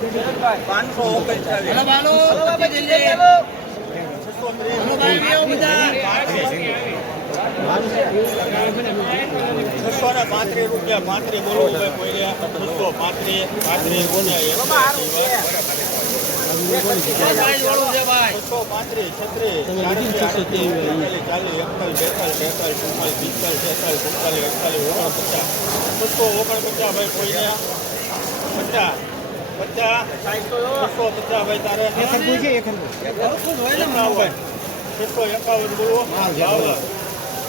પાંચસો ઓગણચાલીસ હલો બાલો પચી જઈએ છસો ત્રીસ હલો ભાઈ બેહો બધા છસો ને પાંત્રીસ રૂપિયા પાંત્રીસ બોલો ભાઈ બોલ્યા છસો પાંત્રીસ પાંત્રીસ બોલ્યા સાઈઝ વાળું છે ભાઈ છસો પાંત્રીસ છત્રીસ ચાલીસ ચાલીસ એકતાલીસ બેતાલીસ તેતાલીસ ચુમ્માલીસ પિસ્તાલીસ છેતાલીસ સુડતાલીસ એકતાલીસ ઓગણપચાસ છસો ઓગણપચાસ ભાઈ બોલ્યા પચાસ પચાસ છસો પચાસ ભાઈ તારે એકાવન છસો એકાવન બોલો બાવન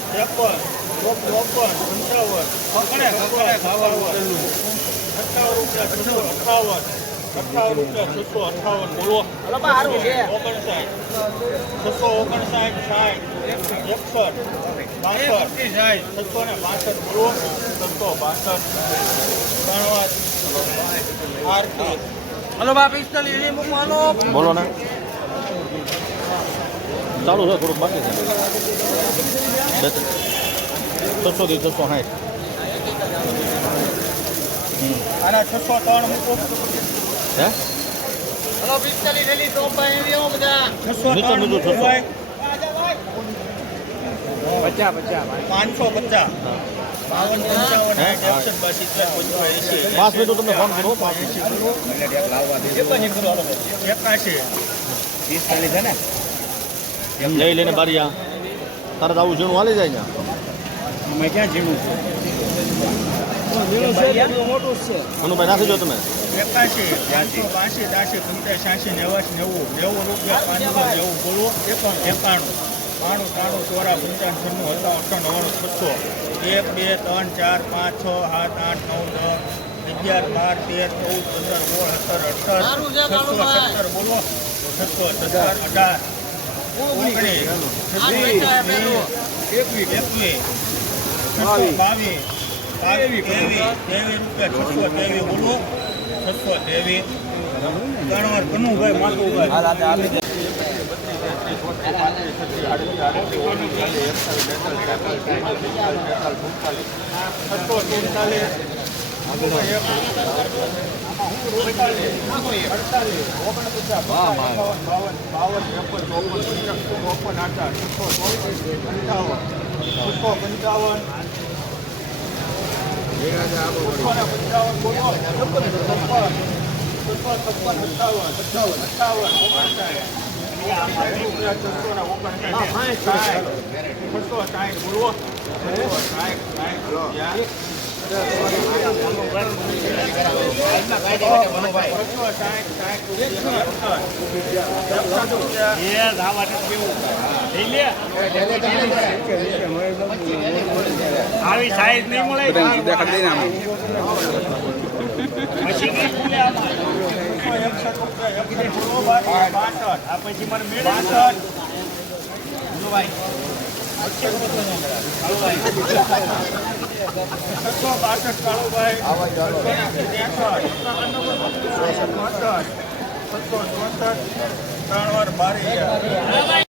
ત્રેપન ચોપન પંચાવન પકડે પકડે અઠાવન રૂપિયા છસો અઠાવન અઠાવન રૂપિયા છસો અઠાવન બોલો ઓગણસાઠ છસો ઓગણસાઠ સાઠ એકસઠ બાસઠ છસો ને બાસઠ બોલો છસો બાસઠ ત્રણ આરતી હલો. બા પિસ્તાલીસ એની મૂકવાનો બોલો ને. ચાલુ છે થોડુંક બાકી છે. છસો થી છસો સાઠ આના છસો ત્રણ મૂકો. હે? હલો પિસ્તાલીસ એની ટોપ ભાઈ એની આવો બધા. નીચે બીજું છસો. પચાસ પચાસ. પાંચસો પચાસ. પાંચ મિનિટ તમે ફોન કરો પાંચ એમ લઈ લઈને બારી તારે તો આવું ઝીણું હાલી જાય ને મનુભાઈ નાખી દો તમે. એકાશી પાંચસો બાસી છ્યાસી નેવાસી નેવું નેવું રૂપિયા પાંચસો નેવું બોલવો એકાણું એકાણું બાણું ત્રાણું ચોરા પંચાવન છન્નું સત્તાવન અઠાવન નવ્વાણું છસો. એક બે ત્રણ ચાર પાંચ છ સાત આઠ નવ દસ અગિયાર બાર તેર ચૌદ પંદર સોળ સત્તર અઢાર છસો સત્તર બોલો. છસો સત્તર અઢાર. ઓગણીસ એકવીસ એકવીસ. છસો બાવીસ. છસો ત્રેવીસ ત્રણ કનુભાઈ ચોપન પંચાવન ચોપન ધાવા છસો ચોવીસ પંચાવન આવી સાઈઝ નહીં મળે. એકસઠ રૂપિયા એકસઠ બોલો બાસઠ આ પછી મને મેળ બાસઠ છસો બાસઠ કાળુભાઈ છસો ચોસઠ ત્રણ વાર બારી